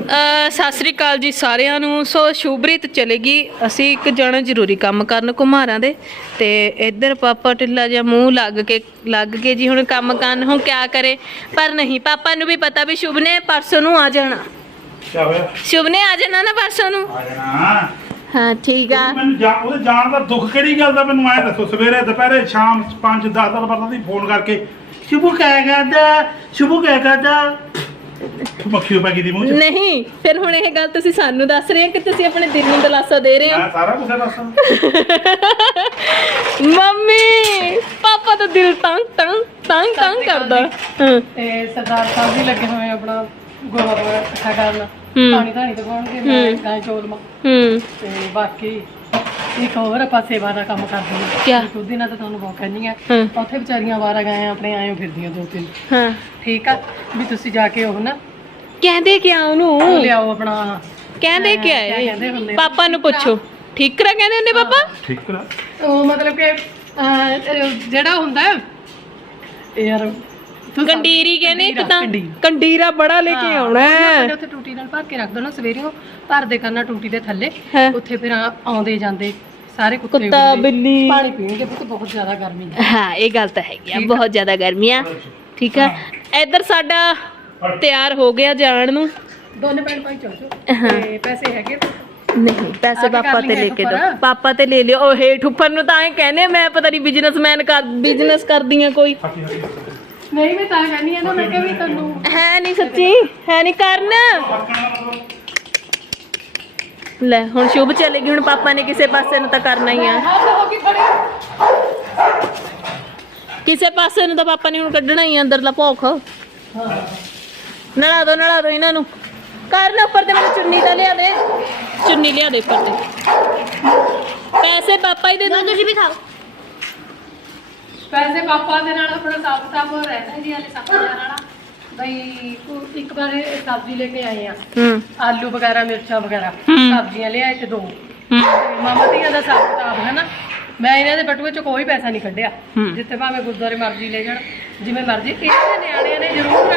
ਅ, ਸਤਿ ਸ੍ਰੀ ਅਕਾਲ ਜੀ ਸਾਰਿਆਂ ਨੂੰ। ਸੋ ਸ਼ੁਭਰੀਤ ਚਲੇਗੀ ਅਸੀਂ ਇੱਕ ਜਾਣਾ ਜ਼ਰੂਰੀ ਕੰਮ ਕਰਨ ਕੁਮਾਰਾਂ ਦੇ। ਤੇ ਇੱਧਰ ਪਾਪਾ ਢਿੱਲਾ ਜਿਹਾ ਮੂੰਹ ਲੱਗ ਕੇ ਲੱਗ ਕੇ ਜੀ ਹੁਣ ਕੰਮ ਕਰਨ ਹੁਣ ਕਿਆ ਕਰੇ? ਪਰ ਨਹੀਂ ਪਾਪਾ ਨੂੰ ਵੀ ਪਤਾ ਵੀ ਸ਼ੁਭ ਨੇ ਪਰਸੋਂ ਨੂੰ ਆ ਜਾਣਾ। ਕਿਆ ਹੋਇਆ? ਸ਼ੁਭ ਨੇ ਆ ਜਾਣਾ ਨਾ ਪਰਸੋਂ ਨੂੰ? ਆ ਜਾਣਾ। ਹਾਂ ਠੀਕ ਆ। ਮੈਨੂੰ ਜਾ ਉਹਦੇ ਜਾਣ ਦਾ ਦੁੱਖ ਕਿਹੜੀ ਗੱਲ ਦਾ ਮੈਨੂੰ ਐ ਦੱਸੋ? ਸਵੇਰੇ ਦੁਪਹਿਰੇ ਸ਼ਾਮ 5 10 10 ਪਤਾ ਦੀ ਫੋਨ ਕਰਕੇ ਸ਼ੁਭੂ ਕਹਿ ਕਰਦਾ ਸ਼ੁਭੂ ਕਹਿ ਕਰਦਾ ਮੱਖੀ ਪੈ ਗਈ ਦੀ ਮੂੰਹ ਚ? ਨਹੀਂ ਫਿਰ ਹੁਣ ਇਹ ਗੱਲ ਤੁਸੀਂ ਸਾਨੂੰ ਦੱਸ ਰਹੇ ਹੋ ਕਿ ਤੁਸੀਂ ਆਪਣੇ ਦਿਲ ਨੂੰ ਦਲਾਸਾ ਦੇ ਰਹੇ ਹੋ? ਮੈਂ ਸਾਰਾ ਕੁਝ ਦੱਸਾਂ। ਮੰਮੀ ਪਾਪਾ ਤਾਂ ਦਿਲ ਤੰਗ ਤੰਗ ਤੰਗ ਤੰਗ ਕਰਦਾ। ਹਾਂ। ਤੇ ਸਰਦਾਰ ਸਾਹਿਬ ਵੀ ਲੱਗੇ ਹੋਏ ਆ ਆਪਣਾ ਗੋਹਾ ਵਗੈਰਾ ਇਕੱਠਾ ਕਰਨ। ਪਾਣੀ ਧਾਣੀ ਦਵਾਉਣਗੇ ਮੈਂ ਹੂੰ। ਗਾਂ ਚੋਲਮਾ ਹੂੰ। ਤੇ ਬਾਕੀ ਇੱਕ ਹੋਰ ਆਪਾਂ ਸੇਵਾ ਦਾ ਕੰਮ ਕਰਦੇ ਹਾਂ ਕਿਆ? ਦੁੱਧ ਦਿਨਾਂ ਤਾਂ ਤੁਹਾਨੂੰ ਬਹੁਤ ਕਹਿੰਦੀ ਆ। ਹੂੰ। ਉੱਥੇ ਵਿਚਾਰੀਆਂ ਵਾਰਾ ਗਏ ਆਪਣੇ ਆਏ ਫਿਰਦੀਆਂ ਦੋ ਤਿੰਨ। ਹਾਂ। ਠੀਕ ਆ? ਵੀ ਤੁਸੀਂ ਜਾ ਕੇ ਉਹ ਨਾ ਕਹਿੰਦੇ ਕਿਆ ਉਹ ਉਹਨੂੰ ਲਿਆਓ ਆਪਣਾ। ਕਹਿੰਦੇ ਅਹ, ਕਿਆ ਕਿਆ ਹੈ ਕਹਿੰਦੇ ਹੁੰਦੇ ਆ? ਪਾਪਾ ਨੂੰ ਪੁੱਛੋ। ਠੀਕਰਾ ਕਹਿੰਦੇ ਹੁੰਦੇ ਪਾਪਾ? ਠੀਕ ਕਰਾ। ਉਹ ਮਤਲਬ ਕਿ ਅਹ, ਜਿਹੜਾ ਹੁੰਦਾ ਹੈ, ਯਾਰ ਤੂੰ ਸਮਝ- ਕੰਡੀਰੀ ਕਹਿੰਦੇ ਇੱਕ ਕੰਡੀਰਾ, ਤਾਂ। ਕੰਡੀਰ। ਕੰਡੀਰਾ ਬੜਾ ਲੈ ਕੇ ਹਾਂ, ਆਉਣਾ ਹੈ। ਟੂਟੀ ਨਾਲ ਭਰ ਕੇ ਰੱਖ ਦੋ ਨਾ ਸਵੇਰੇ ਉਹ। ਭਰਦੇ ਕਰਨਾ ਟੂਟੀ ਦੇ ਥੱਲੇ। ਹਾਂ। ਉੱਥੇ ਫਿਰ ਆ- ਆਉਂਦੇ ਜਾਂਦੇ। ਸਾਰੇ ਕੁੱਤੇ ਕੁੱਤਾ ਬਿੱਲੇ ਬਿੱਲੀ। ਪਾਣੀ ਪੀਣਗੇ ਪੁੱਤ ਬਹੁਤ ਜ਼ਿਆਦਾ ਗਰਮੀ ਹੈ। ਹਾਂ ਇਹ ਗੱਲ ਤਾਂ ਹੈਗੀ ਆ ਠੀਕ ਆ। ਬਹੁਤ ਜ਼ਿਆਦਾ ਗਰਮੀ ਆ। ਠੀਕ ਆ। ਇੱਧਰ ਸਾਡਾ ਤਿਆਰ ਹੋ ਗਿਆ ਜਾਣ ਨੂੰ। ਦੋਨੇ ਭਾਈ ਚਲ ਹਾਂ। ਤੇ ਪੈਸੇ ਹੈਗੇ ਨਹੀਂ ਪੈਸੇ ਆ ਕੇ ਕਰ ਪਾਪਾ ਤੇ ਲੈ ਕੇ ਦੋ। ਉੱਪਰ। ਪਾਪਾ ਤੇ ਲੈ ਲਿਓ। ਉਹ ਹੇਠ ਉੱਪਰ ਨੂੰ ਤਾਂ ਐ ਕਹਿੰਦੇ ਆ, ਮੈਂ ਪਤਾ ਨਹੀਂ ਬਿਜ਼ਨਸਮੈਨ ਕਰ ਬਿਜ਼ਨਸ ਕਰਦੀ ਆ ਕੋਈ। ਨਹੀਂ ਮੈਂ ਤਾਂ ਕਹਿੰਦੀ ਆ ਨਾ ਮੈਂ ਕਿਹਾ ਵੀ ਤੁਹਾਨੂੰ ਹੈ ਨਹੀਂ ਸੱਚੀ ਹੈ ਨਹੀਂ ਕਰਨ। ਲੈ ਹੁਣ ਸ਼ੁਭ ਚਲੇਗੀ ਹੁਣ ਪਾਪਾ ਨੇ ਕਿਸੇ ਪਾਸੇ ਨੂੰ ਤਾਂ ਕਰਨਾ ਹੀ ਆ। ਕਿਸੇ ਪਾਸੇ ਨੂੰ ਤਾਂ ਪਾਪਾ ਨੇ ਹੁਣ ਕੱਢਣਾ ਹੀ ਆ ਅੰਦਰਲਾ ਭੌਖ ਨਲਾ ਦੋ ਨਲਾ ਦੋ ਇਹਨਾਂ ਨੂੰ। ਕਰਨ ਉੱਪਰ ਤੇ ਮੈਨੂੰ ਚੁੰਨੀ ਤਾਂ ਲਿਆ ਦੇ। ਚੁੰਨੀ ਲਿਆ ਦੇ ਉੱਪਰ ਤੇ। ਪੈਸੇ ਪਾਪਾ ਹੀ ਦੇ ਦੋ। ਤੁਸੀਂ ਵੀ ਖਾਓ ਪੈਸੇ ਪਾਪਾ ਦੇ ਨਾਲ ਆਪਣਾ ਕਿਤਾਬ ਹੋ ਰਹਿਣਾ ਜੀ ਹਲੇ ਤੋਂ ਵਾਲਾ ਬਈ ਉਹ ਇੱਕ ਵਾਰ ਇਹ ਸਬਜ਼ੀ ਲੈ ਕੇ ਆਏ ਆ। ਹੂੰ। ਆਲੂ ਵਗੈਰਾ ਮਿਰਚਾਂ ਵਗੈਰਾ ਹੂੰ। ਸਬਜ਼ੀਆਂ ਲਿਆਏ ਤੇ ਦੋ। ਹੂੰ। ਤੇ ਮਾਮਾ ਧੀਆਂ ਦਾ ਹਿਸਾਬ ਕਿਤਾਬ ਹੈ ਨਾ। ਮੈਂ ਇਹਨਾਂ ਦੇ ਬਟੂਏ ਚ ਕੋਈ ਪੈਸਾ ਨਹੀਂ ਕੱਢਿਆ। ਹੂੰ। ਜਿੱਥੇ ਭਾਵੇਂ ਗੁਰਦੁਆਰੇ ਮਰਜ਼ੀ ਲੈ ਜਾਣ ਜਿਵੇਂ ਮਰਜ਼ੀ। ਇਹਨਾਂ ਦੇ ਨਿਆਣਿਆਂ ਨੇ ਜ਼ਰੂਰ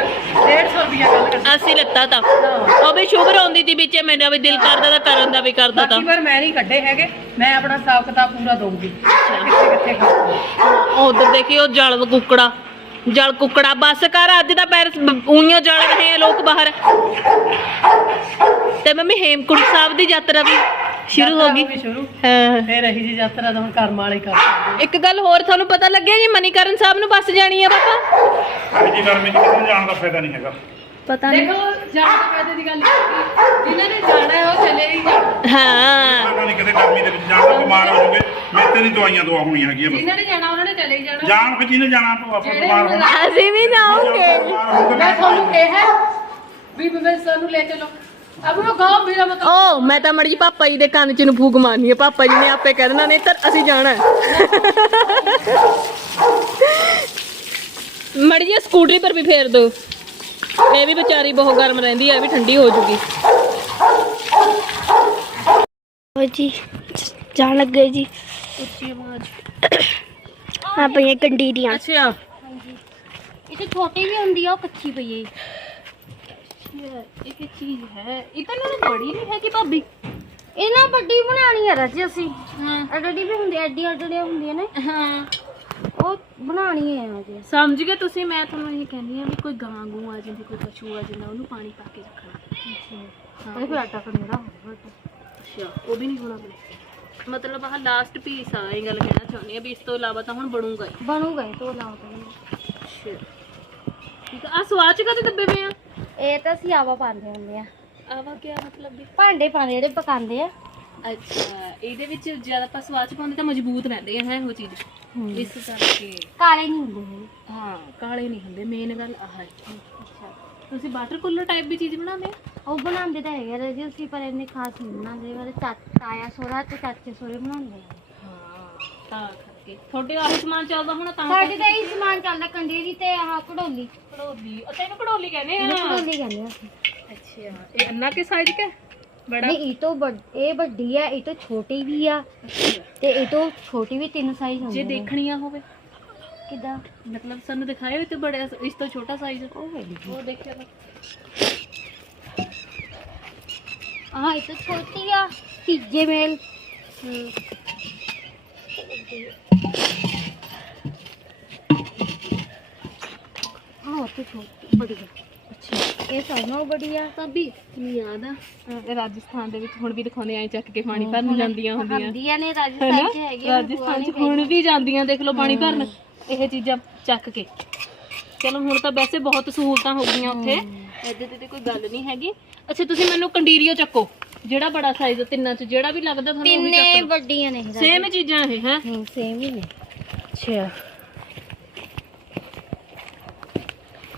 150 ਰੁਪਇਆ ਗੱਲ ਕਰਨਾ ਅਸੀਂ ਲੱਤਾ ਤਾਂ। ਹਾਂ। ਉਹ ਵੀ ਸ਼ੁਭ ਰੋਂਦੀ ਦੀ ਵਿੱਚ ਮੇਰਾ ਵੀ ਦਿਲ ਕਰਦਾ ਤਾਂ ਕਰਨ ਦਾ ਵੀ ਕਰਦਾ ਤਾਂ। ਬਾਕੀ ਪਰ ਮੈਂ ਨਹੀਂ ਕੱਢੇ ਹੈਗੇ। ਮੈਂ ਆਪਣਾ ਹਿਸਾਬ ਕਿਤਾਬ ਪੂਰਾ ਦਊਂਗੀ। ਕਿੱਥੇ ਕਿੱਥੇ ਖਾਣਾ ਉਧਰ ਦੇਖੀ ਉਹ ਜਲ ਕੁੱਕੜਾ। ਜਲ ਕੁੱਕੜਾ ਬਸ ਕਰ ਅੱਜ ਦਾ ਪੈਰ ਉਈਆਂ ਜਲ ਰਹੇ ਆ ਲੋਕ ਬਾਹਰ। ਤੇ ਮੰਮੀ ਹੇਮਕੁੰਟ ਸਾਹਿਬ ਦੀ ਯਾਤਰਾ ਵੀ ਸ਼ੁਰੂ ਹੋ ਗਈ। ਵੀ ਸ਼ੁਰੂ। ਹਾਂ। ਫੇਰ ਇਹੀ ਜੀ ਯਾਤਰਾ ਤਾਂ ਹੁਣ ਕਰਮ ਵਾਲੇ ਕਰ ਸਕਦੇ ਇੱਕ ਗੱਲ ਹੋਰ ਤੁਹਾਨੂੰ ਪਤਾ ਲੱਗਿਆ ਜੀ ਮਨੀਕਰਨ ਸਾਹਿਬ ਨੂੰ ਬੱਸ ਜਾਣੀ ਆ ਪਾਪਾ ਦੀ ਗਰਮੀ ਚ ਕਿਸੇ ਨੂੰ ਜਾਣ ਦਾ ਫਾਇਦਾ ਨਹੀਂ ਹੈਗਾ। ਪਤਾ ਦੇਖੋ ਜਾਣ ਤੋਂ ਫਾਇਦੇ ਦੀ ਗੱਲ ਨਹੀਂ ਕੀਤੀ। ਜਿਨ੍ਹਾਂ ਨੇ ਜਾਣਾ ਹੈ ਉਹ ਚਲੇ ਹੀ ਜਾਣ। ਹਾਂ। ਨਹੀਂ ਕਿਤੇ ਗਰਮੀ ਦੇ ਵਿੱਚ ਜਾਣਾ ਬਿਮਾਰ ਹੋ ਜਾਓਗੇ। ਮੇਰੇ ਤੇ ਨਹੀਂ ਦਵਾਈਆਂ ਦਵਾ ਹੋਣੀਆਂ ਹੈਗੀਆਂ ਬਸ। ਜਿਨ੍ਹਾਂ ਨੇ ਜਾਣਾ ਉਹਨਾਂ ਨੇ ਚਲੇ ਹੀ ਜਾਣਾ। ਜਾਣ ਫਿਰ ਜਿਹਨੇ ਜਾਣਾ ਤੋਂ ਆਪਾਂ ਜਿਹੜੇ ਬਿਮਾਰ ਹੋਣਾ ਅਸੀਂ ਵੀ ਜਾਓਗੇ ਬਿਮਾਰ ਹੋ ਕੇ ਮੈਂ ਤੁਹਾਨੂੰ ਕਿਹਾ ਵੀ ਮੈਂ ਸਾਨੂੰ ਲੈ ਚਲੋ। ਅਬ ਉਹ ਗਾਉਂ ਮੇਰਾ ਮਤਲਬ ਓ ਮੈਂ ਤਾਂ ਮੜੀ ਪਾਪਾ ਜੀ ਦੇ ਕੰਨ ਚ ਨੂੰ ਫੂਕ ਮਾਰਨੀ ਹੈ ਪਾਪਾ ਜੀ ਨੇ ਆਪੇ ਕਹਿ ਦੇਣਾ ਨਹੀਂ ਤਾਂ ਅਸੀਂ ਜਾਣਾ ਮੜੀ ਜੀ ਸਕੂਟਰੀ ਪਰ ਵੀ ਫੇਰ ਦੋ। ਇਹ ਵੀ ਵਿਚਾਰੀ ਬਹੁਤ ਗਰਮ ਰਹਿੰਦੀ ਹੈ ਇਹ ਵੀ ਠੰਡੀ ਹੋ ਜੂਗੀ। ਓ ਜੀ ਜਾਣ ਲੱਗੇ ਜੀ। ਉੱਚੀ ਆਵਾਜ਼। ਆ ਪਈਆਂ ਕੰਡੀਰੀਆਂ ਅੱਛਾ। ਇਹ ਤੇ ਛੋਟੀ ਵੀ ਹੁੰਦੀ ਆ ਉਹ ਕੱਚੀ ਪਈ ਹੈ ਇੱਕ ਚੀਜ਼ ਹੈ। ਇਹ ਤਾਂ ਨਾ ਬੜੀ ਨਹੀਂ ਹੈ ਕਿ ਭਾਬੀ। ਇਹ ਨਾ ਵੱਡੀ ਬਣਾਣੀ ਆ ਰੱਜੀ ਅਸੀਂ। ਹਾਂ। ਐਡੀ ਵੀ ਹੁੰਦੀ ਐਡੀ ਐਡੀ ਹੁੰਦੀਆਂ ਨੇ। ਹਾਂ। ਉਹ ਬਣਾਣੀ ਹੈ ਜੀ ਸਮਝ ਗਏ ਤੁਸੀਂ? ਮੈਂ ਤੁਹਾਨੂੰ ਇਹ ਕਹਿੰਦੀ ਆ ਵੀ ਕੋਈ ਗਾਂ ਗੂ ਆ ਜਾਂਦੀ ਕੋਈ ਪਸ਼ੂ ਆ ਜਾਂਦਾ ਉਹਨੂੰ ਪਾਣੀ ਪਾ ਕੇ ਰੱਖਣਾ। ਇਹ ਫਿਰ ਆਟਾ ਕਰਨਾ ਹੋਊਗਾ ਅੱਛਾ ਉਹ ਵੀ ਨਹੀਂ ਹੋਣਾ ਬਲੇ ਮਤਲਬ ਆਹ ਲਾਸਟ ਪੀਸ ਆ ਇਹ ਗੱਲ ਕਹਿਣਾ ਚਾਹੁੰਦੀ ਆ ਵੀ ਇਸ ਤੋਂ ਇਲਾਵਾ ਤਾਂ ਹੁਣ ਬਣੂਗਾ ਹੀ। ਬਣੂਗਾ ਇਹ ਤੋਂ ਲਾਉ ਤਾਂ ਅੱਛਾ। ਠੀਕ ਆ ਆਹ ਸਵਾਦ ਚ ਕਦੇ ਦੱਬੇ ਪਏ ਆ? ਇਹ ਤਾਂ ਅਸੀਂ ਆਵਾ ਪਾਉਂਦੇ ਹੁੰਦੇ ਆ। ਆਵਾ ਕੀ ਮਤਲਬ ਵੀ? ਭਾਂਡੇ ਪਾਉਂਦੇ ਜਿਹੜੇ ਪਕਾਉਂਦੇ ਆ। ਅੱਛਾ ਇਹਦੇ ਵਿੱਚ ਜ਼ਿਆਦਾ ਆਪਾਂ ਸਵਾਦ ਚ ਪਾਉਂਦੇ ਤਾਂ ਮਜ਼ਬੂਤ ਰਹਿੰਦੇ ਆ ਹੈ ਉਹ ਚੀਜ਼। ਇਸ ਕਰਕੇ। ਕਾਲੇ ਨਹੀਂ ਹੁੰਦੇ। ਹਾਂ ਕਾਲੇ ਨਹੀਂ ਹੁੰਦੇ ਮੇਨ ਗੱਲ ਆਹ ਹੈ। ਅੱਛਾ। ਤੁਸੀਂ ਵਾਟਰ ਕੂਲਰ ਟਾਈਪ ਵੀ ਚੀਜ਼ ਬਣਾਉਂਦੇ ਆ? ਉਹ ਬਣਾਉਂਦੇ ਤਾਂ ਹੈਗੇ ਰੱਜੀ ਅਸੀਂ ਪਰ ਇੰਨੇ ਖਾਸ ਨਹੀਂ ਬਣਾਉਂਦੇ। ਵਾਲੇ ਤਾਇਆ ਸੋਹਰਾ ਤੇ ਚਾਚੇ ਸੋਹਰੇ ਬਣਾਉਂਦੇ ਆ। ਹਾਂ ਤਾਂ ਕਰਕੇ। ਤੁਹਾਡੇ ਆਹ ਸਮਾਨ ਚੱਲਦਾ ਹੋਣਾ ਤਾਂ ਸਾਡੇ ਤਾਂ ਇਹ ਸਮਾਨ ਚੱਲਦਾ ਕੰਡੀਰੀ ਤੇ ਆਹ ਕਢੋਲੀ ਕੜੋਲੀ। ਅਤੇ ਇਹਨੂੰ ਕੜੋਲੀ ਕਹਿੰਦੇ ਆ। ਕਢੋਲੀ ਕਹਿੰਦੇ ਆ ਅੱਛਾ ਇਹ ਅੰਨਾ ਕੇ ਸਾਈਜ਼ ਕੇ ਬੜਾ। ਨਹੀਂ ਇਹ ਤੋਂ ਵੱਡ- ਇਹ ਵੱਡੀ ਆ ਇਹ ਤੋਂ ਛੋਟੀ ਵੀ ਆ। ਤੇ ਇਹ ਤੋਂ ਛੋਟੀ ਵੀ ਤਿੰਨ ਸਾਈਜ਼ ਜੇ ਹੁੰਦੇ ਹੋਵੇ। ਕਿਦਾਂ? ਮਤਲਬ ਸਾਨੂੰ ਦਿਖਾਇਓ ਇਹ ਤੋਂ ਬੜਾ ਇਸ ਤੋਂ ਛੋਟਾ ਸਾਈਜ਼ ਉਹ ਉਹ ਦੇਖਿਆ ਹਾਂ ਇਹ ਤਾਂ ਛੋਟੀ ਆ ਤੀਜੇ ਮੇਲ। ਹਾਂ ਤੇ ਛੋਟੀ ਬੜੀ ਆ। ਅੱਛਾ। ਇਹ ਸਭ ਨਾਲੋਂ ਬੜੀ ਆ। ਭਾਬੀ ਮੈਨੂੰ ਯਾਦ ਆ। ਅਹ ਰਾਜਸਥਾਨ ਦੇ ਵਿੱਚ ਹੁਣ ਵੀ ਦਿਖਾਉਂਦੇ ਆਂ ਚੱਕ ਕੇ ਪਾਣੀ ਭਰਨ ਜਾਂਦੀਆਂ ਹੁੰਦੀਆਂ। ਹੁੰਦੀਆਂ ਨੇ ਰਾਜਸਥਾਨ ਚ ਹੈਗੀ ਰਾਜਸਥਾਨ ਚ ਹੁਣ ਵੀ ਜਾਂਦੀਆਂ ਦੇਖ ਲਓ ਪਾਣੀ ਭਰਨ। ਇਹ ਚੀਜ਼ਾਂ ਚੱਕ ਕੇ। ਚਲੋ ਹੁਣ ਤਾਂ ਵੈਸੇ ਬਹੁਤ ਸਹੂਲਤਾਂ ਹੋ ਗਈਆਂ ਉੱਥੇ। ਐਦੇ ਤੇ ਕੋਈ ਗੱਲ ਨਹੀਂ ਹੈਗੀ। ਅੱਛਾ ਤੁਸੀਂ ਮੈਨੂੰ ਕੰਡੀਰੀਓ ਚੱਕੋ। ਜਿਹੜਾ ਬੜਾ ਸਾਈਜ਼ ਤਿੰਨਾਂ ਚ ਜਿਹੜਾ ਵੀ ਲੱਗਦਾ ਤੁਹਾਨੂੰ ਉਹ ਤਿੰਨੇ ਚੱਕ ਵੱਡੀਆਂ ਨੇ ਸੇਮ ਚੀਜ਼ਾਂ ਇਹ ਹੈ? ਹਾਂ ਸੇਮ ਹੀ ਨੇ। ਅੱਛਾ।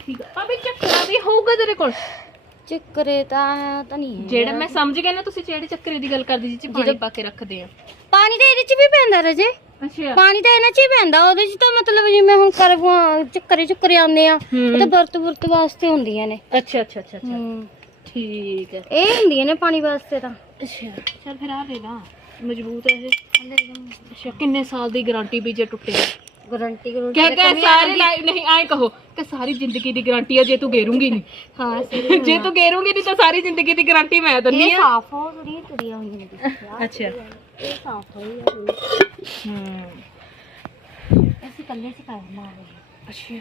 ਠੀਕ ਆ। ਅਬੇ ਚੱਕਰਾ ਵੀ ਹੋਊਗਾ ਤੇਰੇ ਕੋਲ? ਚੱਕਰੇ ਤਾਂ ਤਾਂ ਨਹੀਂ ਹੈ ਜਿਹੜਾ ਮੈਂ ਸਮਝ ਗਿਆ ਨਾ ਤੁਸੀਂ ਜਿਹੜੇ ਚੱਕਰੇ ਦੀ ਗੱਲ ਕਰਦੇ ਜੀ ਚ ਪਾਣੀ ਪਾ ਕੇ ਰੱਖਦੇ ਆ। ਪਾਣੀ ਤਾਂ ਇਹਦੇ ਚ ਵੀ ਪੈਂਦਾ ਰਜੇ। ਅੱਛਾ। ਪਾਣੀ ਤਾਂ ਇਹਨਾਂ ਚ ਹੀ ਪੈਂਦਾ ਉਹਦੇ ਚ ਤਾਂ ਮਤਲਬ ਜਿਵੇਂ ਹੁਣ ਕਰ ਚੱਕਰੇ ਚੱਕਰੇ ਆਉਂਦੇ ਆ ਉਹ ਤਾਂ ਵਰਤ ਵਰਤ ਵਾਸਤੇ ਹੁੰਦੀਆਂ ਨੇ। ਅੱਛਾ ਅੱਛਾ ਅੱਛਾ ਅੱਛਾ। ਹੂੰ। ਠੀਕ ਹੈ। ਇਹ ਹੁੰਦੀਆਂ ਨੇ ਪਾਣੀ ਵਾਸਤੇ ਤਾਂ। ਅੱਛਾ ਚੱਲ ਫਿਰ ਆ ਲੈ ਲਾ ਮਜ਼ਬੂਤ ਹੈ ਇਹ। ਅੱਛਾ ਕਿੰਨੇ ਸਾਲ ਦੀ ਗਾਰੰਟੀ ਵੀ ਜੇ ਟੁੱਟੇ। ਗਾਰੰਟੀ ਕਰੋ ਕਿਆ ਕਿਆ ਸਾਰੇ ਲਾਈਫ ਨਹੀਂ ਐਂ ਕਹੋ ਕਿ ਸਾਰੀ ਜ਼ਿੰਦਗੀ ਦੀ ਗਾਰੰਟੀ ਹੈ ਜੇ ਤੂੰ ਗੇਰੂੰਗੀ ਨਹੀਂ ਹਾਂ ਸਹੀ ਜੇ ਤੂੰ ਗੇਰੂੰਗੀ ਨਹੀਂ ਤਾਂ ਸਾਰੀ ਜ਼ਿੰਦਗੀ ਦੀ ਗਾਰੰਟੀ ਮੈਂ ਦਿੰਨੀ ਇਹ ਆ। ਸਾਫ਼ ਹੋ ਥੋੜੀ ਤੁੜੀਆਂ ਹੋਈਆਂ ਨੇ। ਅੱਛਾ। ਇਹ ਸਾਫ਼ ਹੋਈ। ਹੂੰ। ਅਸੀਂ ਕੱਲੇ ਚ ਕਰਨਾ ਹੈ ਅੱਛਾ।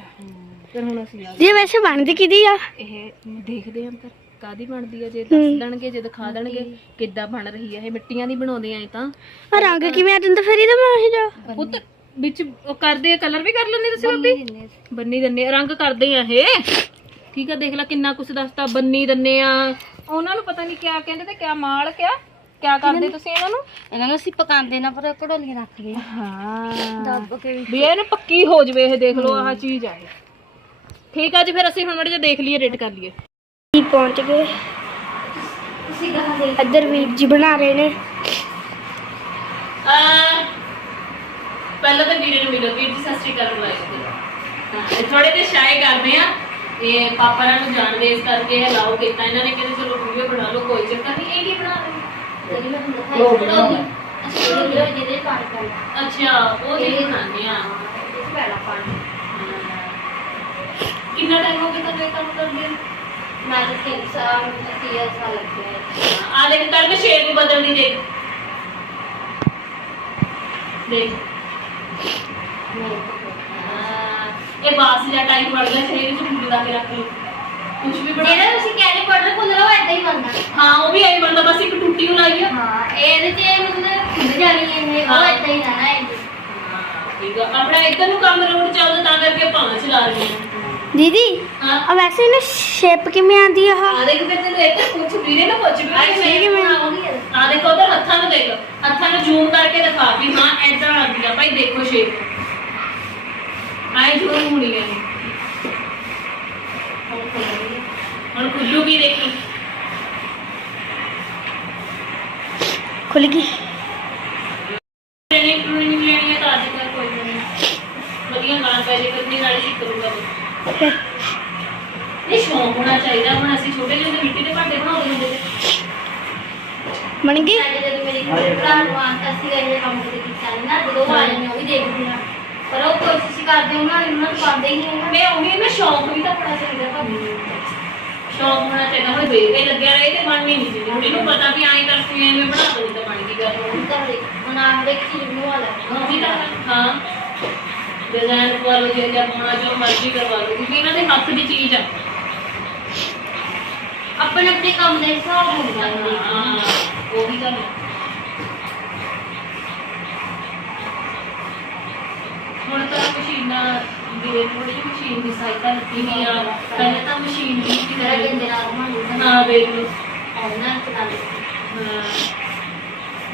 ਫਿਰ ਹੁਣ ਅਸੀਂ ਇਹ ਵੈਸੇ ਬਣਦੀ ਕਿਦੀ ਆ? ਇਹ ਦੇਖਦੇ ਆਂ ਅੰਦਰ। ਕਾਦੀ ਬਣਦੀ ਹੈ ਜੇ ਦੱਸ ਦੇਣਗੇ ਜੇ ਦਿਖਾ ਦੇਣਗੇ ਕਿੱਦਾਂ ਬਣ ਰਹੀ ਹੈ ਇਹ? ਮਿੱਟੀਆਂ ਦੀ ਬਣਾਉਂਦੇ ਆ ਇਹ ਤਾਂ। ਰੰਗ ਕਿਵੇਂ ਆ? ਦਿੰਦਾ ਫਿਰ ਇਹਦਾ ਮੈਂ ਇਹ ਜਾ। ਪੁੱਤ ਵਿੱਚ ਉਹ ਕਰਦੇ ਆ ਕਲਰ ਵੀ ਕਰ ਲੈਂਦੇ ਤੁਸੀਂ ਆਪੇ? ਬੰਨੀ ਦੰਨੇ ਰੰਗ ਕਰਦੇ ਆ ਇਹ। ਠੀਕ ਆ ਦੇਖ ਲੈ ਕਿੰਨਾ ਕੁਛ ਦੱਸਤਾ। ਬੰਨੀ ਦੰਨੇ ਆ। ਉਹਨਾਂ ਨੂੰ ਪਤਾ ਨਹੀਂ ਕਿਆ ਕਹਿੰਦੇ ਤੇ ਕਿਆ ਮਾਲ ਕਿਆ? ਕਿਆ ਕਰਦੇ ਤੁਸੀਂ ਇਹਨਾਂ ਨੂੰ? ਇਹਨਾਂ ਨੂੰ ਅਸੀਂ ਪਕਾਉਂਦੇ ਨਾ ਪਰ ਘੜੋਲੀਆਂ ਰੱਖ ਗਏ ਹਾਂ। ਦੱਬ ਕੇ ਵੀ। ਇਹ ਨਾ ਪੱਕੀ ਹੋ ਜਵੇ ਇਹ ਦੇਖ ਲਓ ਆਹ ਚੀਜ਼ ਆ ਇਹ। ਠੀਕ ਆ ਜੀ ਫਿਰ ਅਸੀਂ ਹੁਣ ਮੜੇ ਜੇ ਦੇਖ ਲਈਏ ਰੇਟ ਕਰ ਲਈਏ। ਵੀ ਪਹੁੰਚ ਗਏ। ਇੱਧਰ ਵੀਰ ਜੀ ਬਣਾ ਰਹੇ ਨੇ। ਪਹਿਲਾਂ ਤਾਂ ਵੀਰੇ ਨੂੰ ਮਿਲੋ। ਵੀਰ ਜੀ ਸਤਿ ਸ਼੍ਰੀ ਅਕਾਲ ਬੁਲਾਇਆ ਹਾਂ ਥੋੜੇ ਤੇ ਸ਼ਾਇ ਕਰਦੇ ਆ। ਇਹ ਪਾਪਾ ਨਾਲ ਨੂੰ ਜਾਣਦੇ ਇਸ ਕਰਕੇ ਲਾਓ ਕੀਤਾ। ਇਹਨਾਂ ਨੇ ਕਹਿੰਦੇ ਚਲੋ ਵੀਡੀਓ ਬਣਾ ਲਓ ਕੋਈ ਚੱਕਰ ਨਹੀਂ। ਇਹ ਕੀ ਬਣਾ ਰਹੇ ਹੋ? ਜਿਹਦੇ ਪਾਣੀ ਪੈਣਾ ਅੱਛਾ ਉਹ ਚੀਜ਼ ਬਣਾਉਂਦੇ ਆ। ਪੈਣਾ ਪਾਣੀ ਕਿੰਨਾ ਟਾਈਮ ਹੋ ਗਿਆ ਤੁਹਾਨੂੰ ਇਹ ਕੰਮ ਕਰਦੇ ਮੈਂ ਤਾਂ ਤਿੰਨ ਸਾਲ ਤੀਹ ਸਾਲ ਲੱਗੇ ਆ। ਦੇਖ ਕਰ ਮੈਂ ਸ਼ੇਰ ਨੂੰ ਬਦਲਦੀ ਦੇਖ। ਦੇਖ। ਹਾਂ, ਇਹ ਬਾਸ ਜਾਂ ਟਾਈਪ ਵੜ ਗਿਆ ਸ਼ੇਰ ਕੁੰਡੀ ਲਾ ਕੇ ਰੱਖ ਲਓ। ਕੁਝ ਵੀ ਬਣਾ ਜਿਹੜਾ ਤੁਸੀਂ ਕਹਿੰਦੇ ਖੁੱਲ ਰਿਹਾ ਉਹ ਏਦਾਂ ਹੀ ਬਣਦਾ। ਹਾਂ ਉਹ ਵੀ ਐਂ ਬਣਦਾ ਬਸ ਇੱਕ ਟੁੱਟੀ ਨੂੰ ਲਾਈ ਆ। ਹਾਂ ਇਹਦੇ ਤੇ ਮਤਲਬ ਖੁੱਲ ਜਾਣੀ ਹੈ ਇਹ ਉਹ ਏਦਾਂ ਹੀ ਰਹਿਣਾ ਹੈ ਠੀਕ ਆ। ਆਪਣਾ ਇੱਧਰ ਨੂੰ ਕੰਮ ਰੋਡ ਚੱਲਦਾ ਤਾਂ ਕਰਕੇ ਭਾਵੇਂ ਚਲਾ ਰਹੀ ਹਾਂ। ਦੀਦੀ ਹਾਂ ਆ ਵੈਸੇ ਇਹਨੂੰ ਸ਼ੇਪ ਕਿਵੇਂ ਆਂਦੀ ਆ ਆ ਦੇਖ ਫਿਰ ਤੈਨੂੰ ਇੱਧਰ ਪੁੱਛ ਵੀਰੇ ਨਾ ਪੁੱਛ ਵੀ ਕਿਵੇਂ ਆ? ਦੇਖੋ ਉਧਰ ਹੱਥਾਂ ਨੂੰ ਦੇਖ ਹੱਥਾਂ ਨੂੰ ਜ਼ੂਮ ਕਰਕੇ ਦਿਖਾ ਵੀ ਹਾਂ ਐਦਾਂ ਆਉਂਦੀ ਆ। ਭਾਈ ਦੇਖੋ ਸ਼ੇਪ ਆਏ ਜ਼ੂਮ ਹੋਣੀ ਹੈ ਹੁਣ ਖੁੱਲੂ ਵੀ ਦੇਖੀ? ਖੁੱਲ ਗਈ। ਟ੍ਰੇਨਿੰਗ ਟ੍ਰੇਨਿੰਗ ਲੈਣੀ ਹੈ ਤਾਂ ਅੱਜ ਕੱਲ੍ਹ ਕੋਈ ਨਹੀਂ। ਵਧੀਆ ਮਾਰ ਪੈ ਜੇ ਕਰਨੀ ਨਾਲ ਹੀ ਕਰੂਗਾ ਬਸ। ਇਹ ਸ਼ੌਂਕ ਹੋਣਾ ਚਾਹੀਦਾ। ਹੁਣ ਅਸੀਂ ਛੋਟੇ ਜਿਹੇ ਹੁੰਦੇ ਮਿੱਟੀ ਦੇ ਭਾਂਡੇ ਬਣਾਉਂਦੇ ਹੁੰਦੇ ਸੀ। ਬਣ ਗਈ? ਜਦੋਂ ਮੇਰੀ ਭਰਾ ਨੂੰ ਆਂਦਾ ਸੀ ਇਹ ਕੰਮ ਤੇ ਕੀਤਾ ਨੀ ਨਾ ਜਦੋਂ ਉਹ ਆ ਜਾਂਦੇ ਉਹ ਵੀ ਦੇਖਦੀ ਹਾਂ ਪਰ ਉਹ ਕੋਸ਼ਿਸ਼ ਕਰਦੇ ਉਹਨਾਂ ਨੂੰ ਉਹਨਾਂ ਨੂੰ ਪਾਉਂਦੇ ਹੀ ਨਹੀਂ ਨਾ ਮੈਂ ਉਹੀ ਨਾ ਸ਼ੌਂਕ ਵੀ ਤਾਂ ਹੋਣਾ ਚਾਹੀਦਾ ਭਾਬੀ ਸ਼ੌਂਕ ਹੋਣਾ ਚਾਹੀਦਾ ਹੁਣ ਵੇਖਦੇ ਲੱਗਿਆ ਰਹੇ ਤੇ ਮਨ ਵੀ ਨਹੀਂ ਸੀ। ਹੁਣ ਇਹਨੂੰ ਪਤਾ ਵੀ ਐਂ ਕਰਕੇ ਐਵੇਂ ਬਣਾ ਦੋ ਤਾਂ ਬਣ ਗਈ ਗੱਲ। ਹੁਣ ਤਾਂ ਦੇਖ ਹੁਣ ਆਹ ਇੱਕ ਚੀਜ਼ ਬਣਵਾ ਲੈ ਹਾਂ ਵੀ ਤਾਂ ਹਾਂ। ਡਿਜ਼ਾਈਨ ਕਰਵਾ ਲਓ ਜੇ ਪਾਉਣਾ ਜੋ ਮਰਜ਼ੀ ਕਰਵਾ ਲਓ ਕਿਉਂਕਿ ਇਹਨਾਂ ਦੇ ਹੱਥ ਦੀ ਚੀਜ਼ ਆ। ਆਪਣੇ ਆਪਣੇ ਕੰਮ ਦੇ ਹਿਸਾਬ ਹੁੰਦਾ ਹੈ। ਉਹੀ ਗੱਲ ਹੈ ਹੁਣ ਤਾਂ ਮਸ਼ੀਨਾਂ ਦੀ ਥੋੜੀ ਜਿਹੀ ਮਸ਼ੀਨ ਦੀ ਸਹਾਇਤਾ ਲਿੱਤੀ ਗਈ ਆ। ਪਹਿਲੇ ਤਾਂ ਮਸ਼ੀਨ ਦੀ ਸੀ ਤੇਰਾ ਕਹਿੰਦੇ ਨਾਲ ਬਣਾਉਂਦੇ ਹਾਂ ਦੇਖ ਲਓ। ਉਹਨਾਂ ਚਲਾ ਦੇ ਹਾਂ।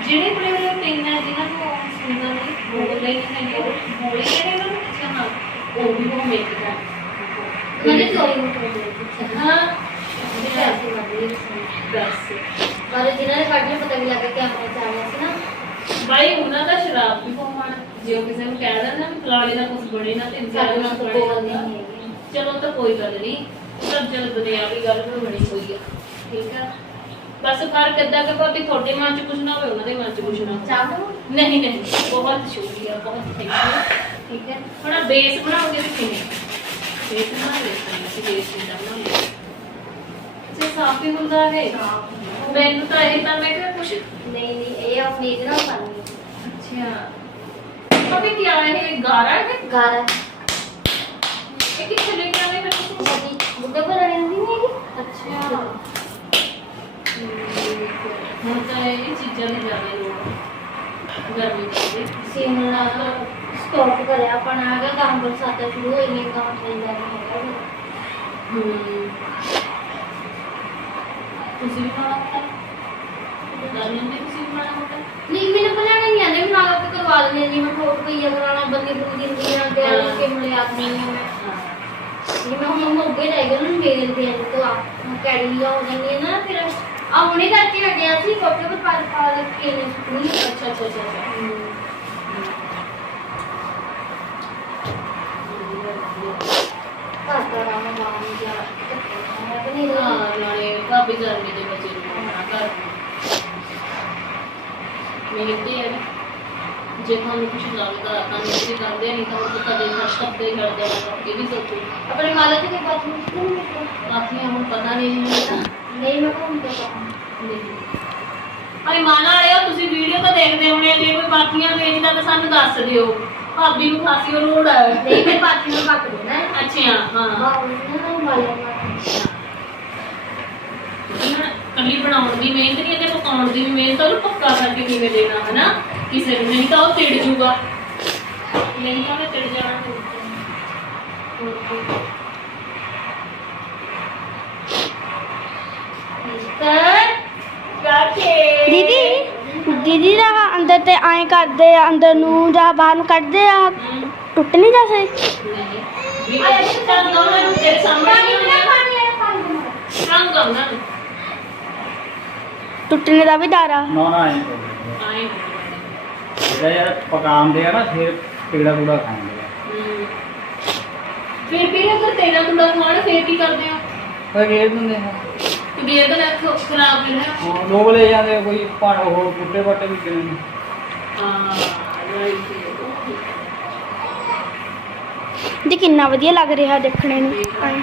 ਜਿਹੜੇ ਉਹ ਤਿੰਨ ਹੈ ਜਿਹਨਾਂ ਨੂੰ ਸੁਣਨਾ ਨਹੀਂ ਬੋਲਦੇ ਨਹੀਂ ਹੈਗੇ ਬੋਲੇ ਕਹਿੰਦੇ ਉਹਨਾਂ ਨੂੰ ਅੱਛਾ ਹਾਂ ਉਹ ਵੀ ਉਹ ਮੇਕ ਕਰ ਉਹਨੇ ਨੂੰ। ਹਾਂ ਪੈਸੇ ਵੱਧੇ ਸੀ ਬਸ। ਪਰ ਜਿਹਨਾਂ ਨੇ ਕੱਢ ਲਿਆ ਪਤਾ ਵੀ ਲੱਗਾ ਕਿ ਆਪਾਂ ਚਾਹਿਆ ਸੀ ਨਾ ਭਾਈ ਉਹਨਾਂ ਦਾ ਸ਼ਰਾਬ ਵੀ ਪਵਾਉਣਾ ਜੇ ਉਹ ਕਿਸੇ ਨੂੰ ਕਹਿ ਦਿੰਦਾ ਵੀ ਫਲਾਣੇ ਦਾ ਕੁਝ ਬਣੇ ਨਾ ਤਿੰਨ ਚਾਰ ਬਣੇ ਬੋਲਦੇ ਨਾ। ਨਹੀਂ ਚਲੋ ਤਾਂ ਕੋਈ ਗੱਲ ਨਹੀਂ। ਸਭ ਜਲ ਦੁਨੀਆ ਵੀ ਗੱਲ ਬਣੀ ਹੋਈ ਆ। ਠੀਕ ਆ? ਬਸ ਫ਼ਰਕ ਏਦਾਂ ਕਿ ਭਾਵੇਂ ਤੁਹਾਡੇ ਮਨ ਚ ਕੁਝ ਨਾ ਹੋਵੇ ਉਹਨਾਂ ਦੇ ਮਨ ਚ ਕੁਝ ਨਾ ਹੋਵੇ। ਚਾਹੋ ਨਹੀਂ ਨਹੀਂ ਬਹੁਤ ਸ਼ੁਕਰੀਆ ਬਹੁਤ ਥੈਂਕ ਯੂ ਠੀਕ ਹੈ। ਥੋੜਾ ਬੇਸ ਬਣਾਓਗੇ ਵੀ ਕਿਵੇਂ? ਬੇਸ ਬਣਾ ਲੈ ਸੀ ਬੇਸ ਕਿੰਨਾ ਬਣਾਉਂਗੇ ਅੱਛਾ ਸਾਫ਼ ਹੀ ਹੁੰਦਾ ਹੈ ਮੈਨੂੰ ਤਾਂ ਇਹ ਤਾਂ ਮੈਂ ਕਿਹਾ ਕੁਛ। ਨਹੀਂ ਨਹੀਂ ਇਹ ਆਪਣੀ ਇਹਦੇ ਨਾਲ ਪਾਣੀ ਅੱਛਾ। ਭਾਬੀ ਕੀ ਆਇਆ ਇਹ? ਗਾਰਾ ਹੈ ਗਾਰਾ ਇਹ ਕਿੱਥੇ ਲੈ ਕੇ ਆਵੇ ਮੈਨੂੰ ਜੀ ਬੁੱਢੇ ਪਰ ਰਹਿੰਦੀ ਨਹੀਂ ਅੱਛਾ। ਹੁਣ ਤਾਂ ਇਹ ਚੀਜ਼ਾਂ ਦੀ ਜ਼ਿਆਦਾ ਲੋੜ ਹੈ। ਗਰਮੀ ਦੇ ਸੀਨ ਨਾਲ ਸਟਾਪ ਕਰਿਆ ਆਪਣਾ ਹੈਗਾ ਕੰਮ ਬਰਸਾਤਾਂ ਸ਼ੁਰੂ ਹੋਈਆਂ ਕੰਮ ਚੱਲਦਾ ਨਹੀਂ ਹੈਗਾ ਹੂੰ। ਤੁਸੀਂ ਵੀ ਖਾਣਾ ਖਾਤਾ ਗਰਮੀ ਦੇ ਤੁਸੀਂ ਵੀ ਖਾਣਾ ਖਾਤਾ ਨਹੀਂ ਮੈਨੂੰ ਬਣਾਉਣਾ ਨਹੀਂ ਆਉਂਦਾ ਮੈਂ ਨਾਲ ਆਪੇ ਕਰਵਾ ਲੈਂਦੀ ਹਾਂ ਜਿਵੇਂ ਠੋਕ ਪਈਆ ਕਰਾਉਣਾ ਬੰਦੀ ਬੁੰਦੀ ਦੀ ਨਾਲ ਦੇ ਆ ਕੇ ਮਿਲੇ ਆਦਮੀ ਹਾਂ ਮੈਂ। ਜਿਵੇਂ ਹੁਣ ਮੋਗੇ ਰਹਿ ਗਏ ਨਾ ਮੇਰੇ ਦੇ ਤੋਂ ਆ ਕੈੜੀ ਹੋ ਜਾਂਦੀ ਹੈ ਨਾ ਫਿਰ ਆ ਹੁਣੇ ਕਰਕੇ ਹਟਿਆ ਸੀ ਕੋਟੇ ਪਰ ਪਾ ਪਾ ਕੇ ਨੇ ਸੁਣੀ ਅੱਛਾ ਅੱਛਾ ਅੱਛਾ ਘਰ ਦਾ ਰਾਮ ਬਾਣ ਜਾ ਮੈਂ ਬਣੀ ਰਹਾ ਨਾਲੇ ਭਾਬੀ ਗਰਮੀ ਦੇ ਬੱਚੇ ਨੂੰ ਖਾਣਾ ਘਰ ਮਿਹਨਤੀ ਹੈ ਨਾ ਜੇ ਤੁਹਾਨੂੰ ਕੁਝ ਲੱਗਦਾ ਤਾਂ ਮਿਹਨਤੀ ਕਰਦੇ ਨਹੀਂ ਤਾਂ ਉਹ ਤਾਂ ਕਦੇ ਖਰਚ ਕਰਦੇ ਕਰਦੇ ਆ ਇਹ ਵੀ ਸੋਚੋ। ਆਪਣੇ ਮਾਲਕ ਦੀ ਬਾਤ ਨੂੰ ਕਿਉਂ ਨਹੀਂ ਬਾਕੀਆਂ ਹੁਣ ਪਤਾ ਨਹੀਂ ਨਹੀਂ ਮੈਂ ਕਹੂੰ ਤਾਂ ਅਰੇ ਮਾਨਾ ਵਾਲਿਓ ਤੁਸੀਂ ਵੀਡੀਓ ਤਾਂ ਦੇਖਦੇ ਹੋਣੇ ਜੇ ਕੋਈ ਬਾਕੀਆਂ ਵੇਚਦਾ ਤਾਂ ਸਾਨੂੰ ਦੱਸ ਦਿਓ। ਭਾਬੀ ਨੂੰ ਖਾਸੀ ਉਹ ਲੋੜ ਹੈ ਨਹੀਂ ਮੈਂ ਪਾਤੀ ਨੂੰ ਪੱਕ ਦੇਣਾ ਹੈ। ਅੱਛਾ ਹਾਂ। ਬਾਹਰ ਨੂੰ ਮਾਲਕ ਕੱਲੀ ਬਣਾਉਣ ਦੀ ਮਿਹਨਤ ਨਹੀਂ ਤੇ ਪਕਾਉਣ ਦੀ ਵੀ ਮਿਹਨਤ ਉਹਨੂੰ ਪੱਕਾ ਕਰਕੇ ਕਿਵੇਂ ਦੇਣਾ ਹਨਾ? ਕਿਸੇ ਨੂੰ ਨਹੀਂ ਤਾਂ ਉਹ ਤਿੜ ਜੂਗਾ ਨਹੀਂ ਤਾਂ ਉਹਨੇ ਤਿੜ ਜਾਣਾ ਦੀਦੀ ਦੀਦੀ ਦਾ ਅੰਦਰ ਤੇ ਐਂ ਕਰਦੇ ਆ ਅੰਦਰ ਨੂੰ ਜਾਂ ਬਾਹਰ ਨੂੰ ਕੱਢਦੇ ਆ। ਟੁੱਟ ਨਹੀਂ ਆਇਆ ਨੂੰ ਤੇਰੇ ਸਾਹਮਣੇ ਟੁੱਟਣੇ ਦਾ ਵੀ ਡਰ ਆ। ਨਾ ਨਾ ਐਂ ਆਏ ਜਿਹੜਾ ਯਾਰ ਪਕਾਉਂਦੇ ਆ ਨਾ ਫਿਰ ਪੀੜਾ ਪੂੜਾ ਖਾਂਦੇ ਆ। ਹਮ। ਫਿਰ ਵੀ ਅਗਰ ਤੇਰਾ ਮੁੰਡਾ ਖਾਣ ਫਿਰ ਕੀ ਕਰਦੇ ਹੋ? ਪਰ ਗੇਰ ਦਿੰਦੇ ਆ। ਤੇ ਵੀ ਇਹਦਾ ਲੱਖ ਖਰਾਬ ਹੋ। ਰਿਹਾ ਹੁਣ ਲੋਕ ਲੈ ਜਾਂਦੇ ਆ, ਕੋਈ ਪਾਣ ਉਹ ਕੁੱਤੇ ਬੱਟੇ ਵੀ ਕਿਨੇ ਨੇ। ਹਾਂ ਰਾਈਟ ਦੀ ਕਿੰਨਾ ਵਧੀਆ ਲੱਗ ਰਿਹਾ ਦੇਖਣੇ ਨੂੰ। ਐਂ।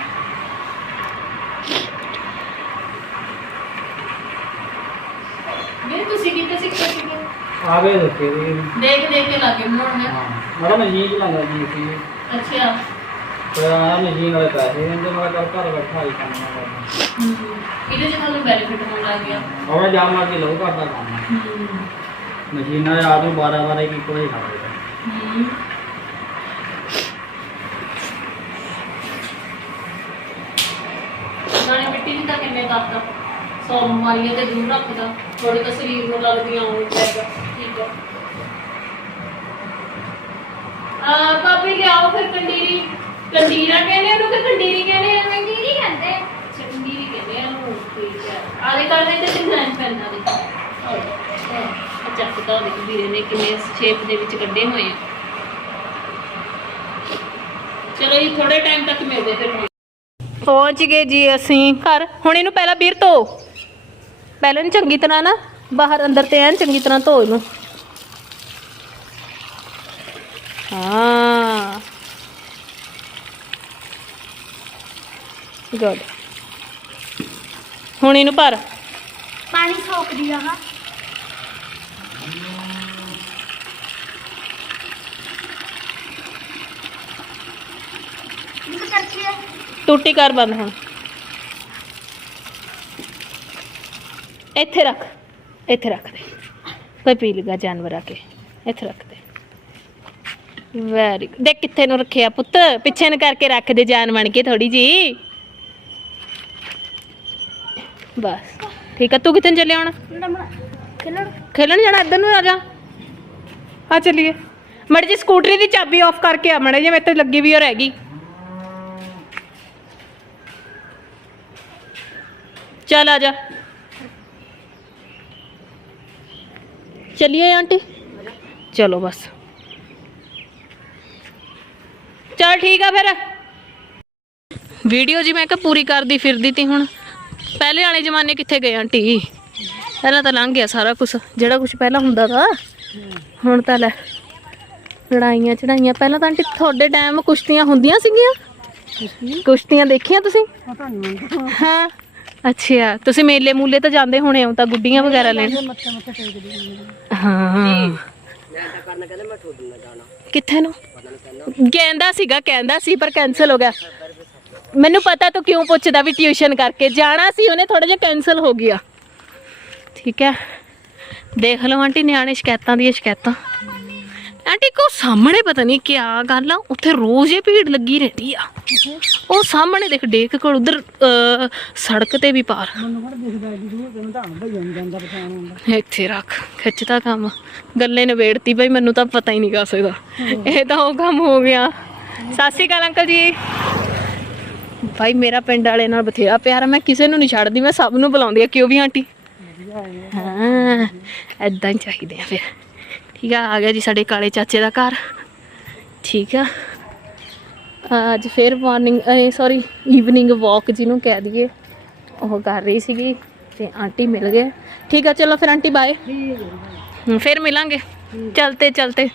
ਵੀ ਤੁਸੀਂ ਕਿੱਥੇ ਸਿੱਖੇ ਸੀਗੇ ਆਵੇ ਦੇਖੇ ਦੇ ਦੇਖ ਦੇਖ ਕੇ ਲੱਗੇ ਬਣਾਉਣੇ ਹਾਂ ਮੇਰਾ ਮਸ਼ੀਨ ਚਲਾਉਂਦਾ ਜੀ ਸੀ ਅੱਛਾ। ਪਰ ਮਸ਼ੀਨ ਵਾਲੇ ਪੈਸੇ ਦਿੰਦੇ ਮੈਂ ਕਰ ਘਰ ਬੈਠਾ ਹੀ ਕੰਮ ਕਰਦਾ। ਹਮ। ਇਹਦੇ ਚ ਤੁਹਾਨੂੰ ਬੈਨੀਫਿਟ ਹੋਣ ਲੱਗ ਗਿਆ। ਉਹਦਾ ਜਾਮ ਮਾਰ ਕੇ ਲਊ ਕਰਦਾ ਕੰਮ। ਹਮ। ਮਸ਼ੀਨਾਂ ਦੇ ਰਾਤ ਨੂੰ 12 12 ਇੱਕ ਇੱਕ ਵਜੇ ਖਾਂਦੇ ਹਮ। ਨਾਲੇ ਮਿੱਟੀ ਵੀ ਤਾਂ ਕਿੰਨੇ ਕਰਦਾ ਸੌ ਬਿਮਾਰੀਆਂ ਤੇ ਦੂਰ ਰੱਖਦਾ। ਥੋੜੇ ਤਾਂ ਸਰੀਰ ਨੂੰ ਲੱਗਦੀਆਂ ਹੋਣ। ਚਾਹੀਦਾ ਆ ਪਾਪੀ ਲਿਆਓ ਫਿਰ ਕੰਡੀਰੀ ਕੰਡੀਰਾ ਕਹਿੰਦੇ ਉਹਨੂੰ ਕਿ ਕੰਡੀਰੀ ਕਹਿੰਦੇ ਆ? ਕੰਡੀਰੀ ਕਹਿੰਦੇ। ਅੱਛਾ, ਕੰਡੀਰੀ ਕਹਿੰਦੇ ਆ ਉਹਨੂੰ ਠੀਕ ਹੈ ਆਲੇ ਕਰਦੇ ਤੇ ਡਿਜ਼ਾਈਨ ਪੈਣਾ ਦੇ ਚੱਕ ਤਾਂ ਉਹਦੇ ਵੀਰੇ ਨੇ ਕਿੰਨੇ ਸ਼ੇਪ ਦੇ ਵਿੱਚ ਕੱਢੇ ਹੋਏ ਆ। ਚਲੋ ਜੀ ਥੋੜੇ ਟਾਈਮ ਤੱਕ ਮਿਲਦੇ ਫਿਰ ਹੁਣ। ਪਹੁੰਚ ਗਏ ਜੀ ਅਸੀਂ ਘਰ। ਹੁਣ ਇਹਨੂੰ ਪਹਿਲਾਂ ਵੀਰ ਧੋ। ਪਹਿਲਾਂ ਚੰਗੀ ਤਰ੍ਹਾਂ ਨਾ ਬਾਹਰ ਅੰਦਰ ਤੇ ਐਨ ਚੰਗੀ ਤਰ੍ਹਾਂ ਧੋ ਇਹਨੂੰ। ਹਾਂ। ਗੁੱਡ ਹੁਣ ਇਹਨੂੰ ਭਰ। ਪਾਣੀ ਸੋਕਦੀ ਆ ਹਾਂ। ਇਹ ਟੂਟੀ ਕਰ ਬੰਦ ਹੁਣ। ਇੱਥੇ ਰੱਖ। ਇੱਥੇ ਰੱਖ ਦੇ। ਕੋਈ ਪੀ ਲਗਾ ਜਾਨਵਰ ਆ ਕੇ। ਇੱਥੇ ਰੱਖ। ਵੈਰੀ ਦੇਖ ਕਿੱਥੇ ਨੂੰ ਰੱਖਿਆ ਪੁੱਤ? ਪਿੱਛੇ ਨੂੰ ਕਰਕੇ ਰੱਖ ਦੇ ਜਾਨ ਬਣ ਕੇ ਥੋੜੀ ਜੀ ਬਸ। ਠੀਕ ਆ ਤੂੰ ਕਿੱਥੇ ਨੂੰ ਚੱਲਿਆ ਹੁਣ? ਖੇਲਣ? ਖੇਲਣ ਜਾਣਾ ਇੱਧਰ ਨੂੰ ਆ ਜਾ ਆ ਚੱਲੀਏ। ਮੜੀ ਜੀ ਸਕੂਟਰੀ ਦੀ ਚਾਬੀ ਆਫ ਕਰਕੇ ਆ ਮੜੇ ਜੇ ਮੇਰੇ ਤੇ ਲੱਗੀ ਵੀ ਉਹ ਰਹਿ ਗਈ। ਚੱਲ ਆ ਜਾ। ਚਲਿਏ ਆਂਟੀ? ਚਲੋ ਬਸ। ਚਲ ਠੀਕ ਆ ਫਿਰ। ਵੀਡੀਓ ਜੀ ਮੈਂ ਕਿਹਾ ਪੂਰੀ ਕਰਦੀ ਫਿਰਦੀ ਤੀ ਹੁਣ। ਪਹਿਲੇ ਵਾਲੇ ਜ਼ਮਾਨੇ ਕਿੱਥੇ ਗਏ ਆਂਟੀ? ਪਹਿਲਾਂ ਤਾਂ ਲੰਘ ਗਿਆ ਸਾਰਾ ਕੁਝ ਜਿਹੜਾ ਕੁਝ ਪਹਿਲਾਂ ਹੁੰਦਾ ਤਾ। ਹੁਣ ਤਾਂ ਲੈ ਲੜਾਈਆਂ ਚੜਾਈਆਂ। ਪਹਿਲਾਂ ਤਾਂ ਆਂਟੀ ਤੁਹਾਡੇ ਟਾਈਮ ਕੁਸ਼ਤੀਆਂ ਹੁੰਦੀਆਂ ਸੀਗੀਆਂ। ਕੁਸ਼ਤੀਆਂ ਦੇਖੀਆਂ ਤੁਸੀਂ? ਹਾਂ। ਅੱਛਾ ਤੁਸੀਂ ਮੇਲੇ ਮੂਲੇ ਤਾਂ ਜਾਂਦੇ ਹੋਣੇ ਹੋ ਤਾਂ ਗੁੱਡੀਆਂ ਵਗੈਰਾ ਲੈਣ। ਹਾਂ। ਕਿੱਥੇ ਨੂੰ? ਕਹਿੰਦਾ ਸੀਗਾ, ਕਹਿੰਦਾ ਸੀ, ਪਰ ਕੈਨਸਲ ਹੋ ਗਿਆ। ਮੈਨੂੰ ਪਤਾ ਤੂੰ ਕਿਉਂ ਪੁੱਛਦਾ ਵੀ ਟਿਊਸ਼ਨ ਕਰਕੇ। ਜਾਣਾ ਸੀ, ਉਹਨੇ ਥੋੜਾ ਜਿਹਾ ਕੈਨਸਲ ਹੋ ਗਿਆ। ਠੀਕ ਹੈ। ਦੇਖ ਲਓ ਆਂਟੀ, ਨਿਆਣੇ ਸ਼ਿਕਾਇਤਾਂ ਦੀਆਂ ਸ਼ਿਕਾਇਤਾਂ। ਆਂਟੀ ਕੋ ਸਾਹਮਣੇ ਪਤਾ ਨਹੀਂ ਕੀ ਗੱਲ ਆ ਉੱਥੇ ਰੋਜ਼ ਹੀ ਭੀੜ ਲੱਗੀ ਰਹਿੰਦੀ ਆ। ਉਹ ਸਾਹਮਣੇ ਦੇਖ ਡੇਕ ਕੋਲ ਉਧਰ ਸੜਕ ਤੇ ਵੀ ਪਾਰ। ਇੱਥੇ ਰੱਖ ਖਿੱਚਦਾ ਕੰਮ। ਗੱਲੇ ਨਵੇੜਤੀ ਬਈ ਮੈਨੂੰ ਤਾਂ ਪਤਾ ਹੀ ਨਹੀਂ ਕਰ ਸਕਦਾ। ਇਹ ਤਾਂ ਉਹ ਕੰਮ ਹੋ ਗਿਆ। ਸਤਿ ਸ਼੍ਰੀ ਅਕਾਲ ਅੰਕਲ ਜੀ। ਭਾਈ ਮੇਰਾ ਪਿੰਡ ਵਾਲੇ ਨਾਲ ਬਥੇਰਾ ਪਿਆਰ ਆ ਮੈਂ ਕਿਸੇ ਨੂੰ ਨਹੀਂ ਛੱਡਦੀ ਮੈਂ ਸਭ ਨੂੰ ਬੁਲਾਉਂਦੀ ਆ ਕਿਉਂ ਵੀ ਆਂਟੀ? ਹਾਂ। ਐਦਾਂ ਹੀ ਚਾਹੀਦੇ ਆ ਫਿਰ। ਠੀਕ ਆ ਆ ਗਿਆ ਜੀ ਸਾਡੇ ਕਾਲੇ ਚਾਚੇ ਦਾ ਘਰ। ਠੀਕ ਆ। ਅੱਜ ਫਿਰ ਮਾਰਨਿੰਗ ਸੌਰੀ ਈਵਨਿੰਗ ਵਾਕ ਜਿਹਨੂੰ ਕਹਿ ਦਈਏ। ਉਹ ਕਰ ਰਹੀ ਸੀਗੀ ਤੇ ਆਂਟੀ ਮਿਲ ਗਏ। ਠੀਕ ਆ ਚਲੋ ਫਿਰ ਆਂਟੀ ਬਾਏ ਫਿਰ ਮਿਲਾਂਗੇ। ਚਲਤੇ ਚਲਤੇ।